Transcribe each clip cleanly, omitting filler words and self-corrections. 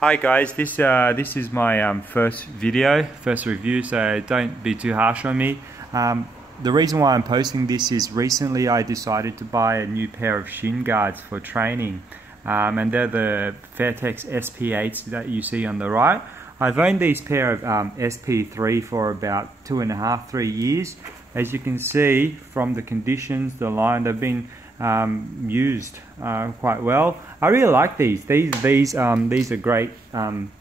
Hi guys, this is my first review, so don't be too harsh on me. The reason why I'm posting this is recently I decided to buy a new pair of shin guards for training, and they're the Fairtex SP8s that you see on the right. I've owned these pair of SP3 for about 2.5, 3 years. As you can see from the conditions, the line, they've been used quite well. I really like these. These are great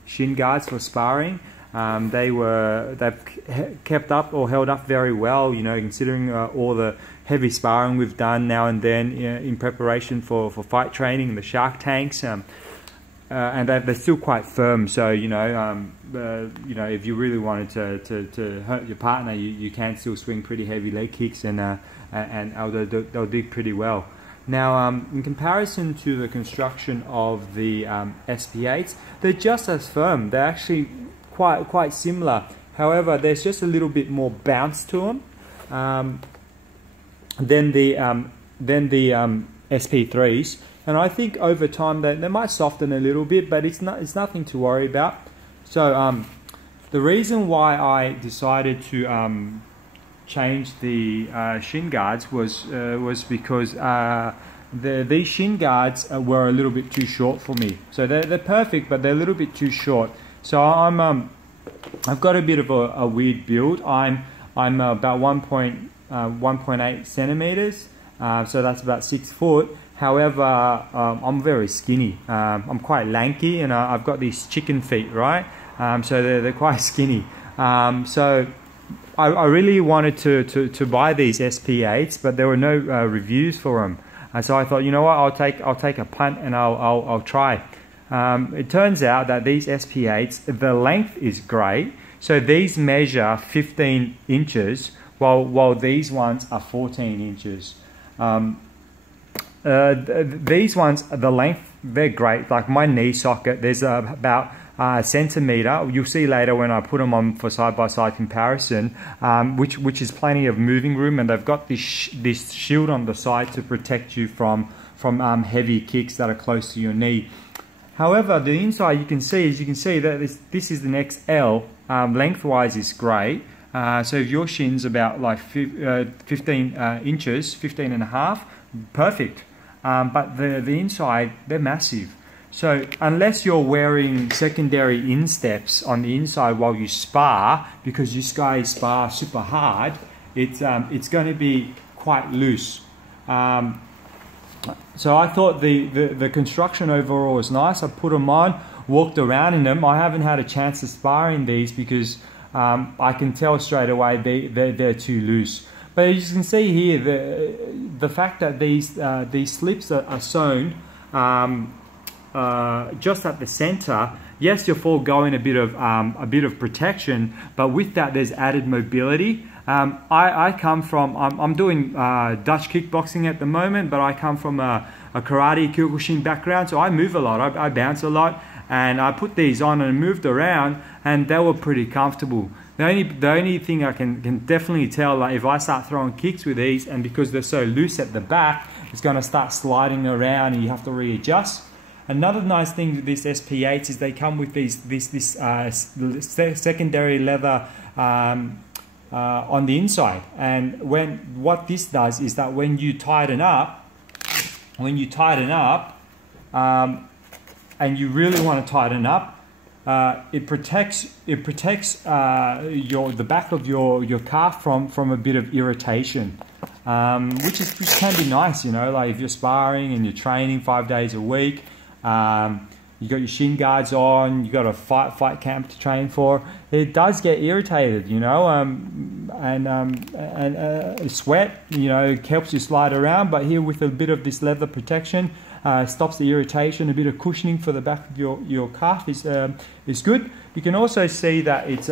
shin guards for sparring. They've kept up or held up very well, you know, considering all the heavy sparring we've done now and then in preparation for fight training, the shark tanks. And they're still quite firm, so you know, if you really wanted to hurt your partner, you can still swing pretty heavy leg kicks, and they'll dig pretty well. Now, in comparison to the construction of the SP8s, they're just as firm. They're actually quite similar. However, there's just a little bit more bounce to them than the SP3s. And I think over time they might soften a little bit, but it's nothing to worry about. So the reason why I decided to change the shin guards was because these shin guards were a little bit too short for me. So they're perfect, but they're a little bit too short. So I've got a bit of a weird build. I'm about 1.8 centimeters, so that's about 6 foot. However, I'm very skinny. I'm quite lanky, and I've got these chicken feet, right? So they're quite skinny. So I really wanted to buy these SP8s, but there were no reviews for them. And so I thought, you know what, I'll take a punt and I'll try. It turns out that these SP8s, the length is great. So these measure 15 inches, while these ones are 14 inches. These ones, the length, they're great. Like my knee socket, there's about a centimeter. You'll see later when I put them on for side-by-side comparison, which is plenty of moving room, and they've got this shield on the side to protect you from heavy kicks that are close to your knee. However, the inside, you can see that this is the XL. Lengthwise is great. So if your shin's about like 15 inches, 15 and a half, perfect. But the inside, they're massive. So unless you're wearing secondary insteps on the inside while you spar, because you guys spar super hard, it's going to be quite loose. So I thought the construction overall was nice. I put them on, walked around in them. I haven't had a chance to spar in these because I can tell straight away they're too loose. But as you can see here, the fact that these slips are sewn just at the center. Yes, you're foregoing a bit of protection, but with that there's added mobility. I come from, I'm doing Dutch kickboxing at the moment, but I come from a karate Kyokushin background, so I move a lot, I bounce a lot, and I put these on and moved around, and they were pretty comfortable. The only thing I can definitely tell, like if I start throwing kicks with these, and because they're so loose at the back, it's going to start sliding around and you have to readjust. Another nice thing with these SP8s is they come with this secondary leather on the inside, and what this does is that when you tighten up, and you really want to tighten up, it protects the back of your calf from a bit of irritation, which can be nice, you know, like if you're sparring and you're training 5 days a week. You got your shin guards on, you got a fight camp to train for. It does get irritated, you know, and sweat, you know, helps you slide around. But here with a bit of this leather protection, stops the irritation. A bit of cushioning for the back of your calf is good. You can also see that it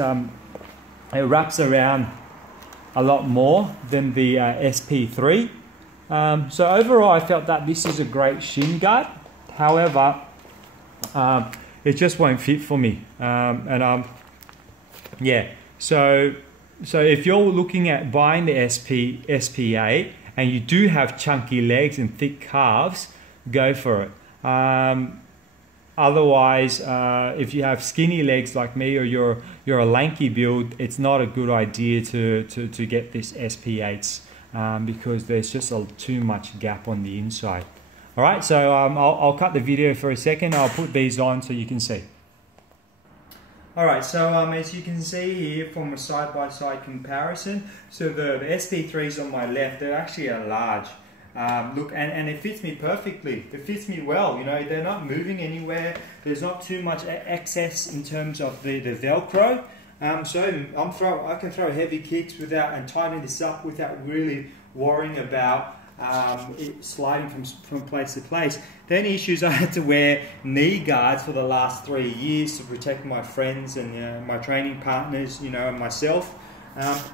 wraps around a lot more than the SP3. So overall, I felt that this is a great shin guard. However, it just won't fit for me, yeah. So if you're looking at buying the SP8 and you do have chunky legs and thick calves, go for it. Otherwise, if you have skinny legs like me, or you're a lanky build, it's not a good idea to get this SP8s because there's just too much gap on the inside. All right, so I'll cut the video for a second. I'll put these on so you can see. All right, so as you can see here from a side-by-side comparison, so the SP3s on my left, they're actually a large. Look, and it fits me perfectly. It fits me well, you know, they're not moving anywhere. There's not too much excess in terms of the Velcro. So I can throw heavy kicks without, and tighten this up without really worrying about it sliding from place to place. The only issues, I had to wear knee guards for the last 3 years to protect my friends and my training partners, you know, and myself.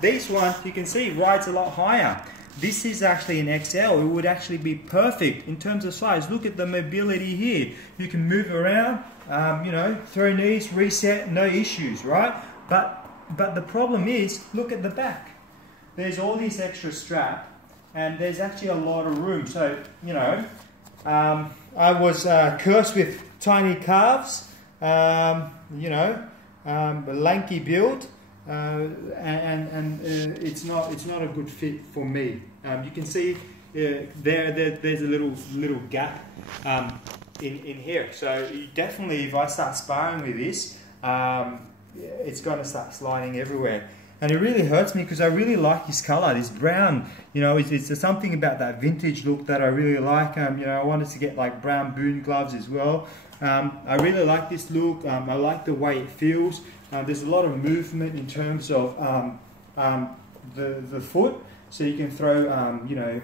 These ones, you can see, rides a lot higher. This is actually an XL. It would actually be perfect in terms of size. Look at the mobility here. You can move around, you know, throw knees, reset, no issues, right? But the problem is, look at the back. There's all this extra strap, and there's actually a lot of room. So, you know, I was cursed with tiny calves, you know, a lanky build, and it's not a good fit for me. You can see there's a little gap in here. So definitely, if I start sparring with this, it's going to start sliding everywhere. And it really hurts me because I really like this color, this brown. You know, it's something about that vintage look that I really like. You know, I wanted to get like brown boon gloves as well. I really like this look. I like the way it feels. There's a lot of movement in terms of the foot, so you can throw you know,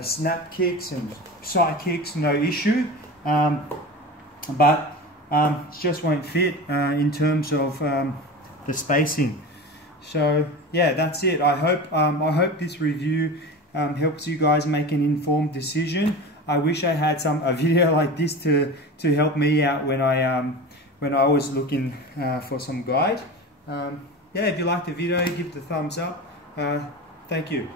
snap kicks and side kicks, no issue. But it just won't fit in terms of the spacing. So yeah, that's it. I hope this review helps you guys make an informed decision. I wish I had a video like this to help me out when I was looking for some guide. Yeah, if you liked the video, give it a thumbs up. Thank you.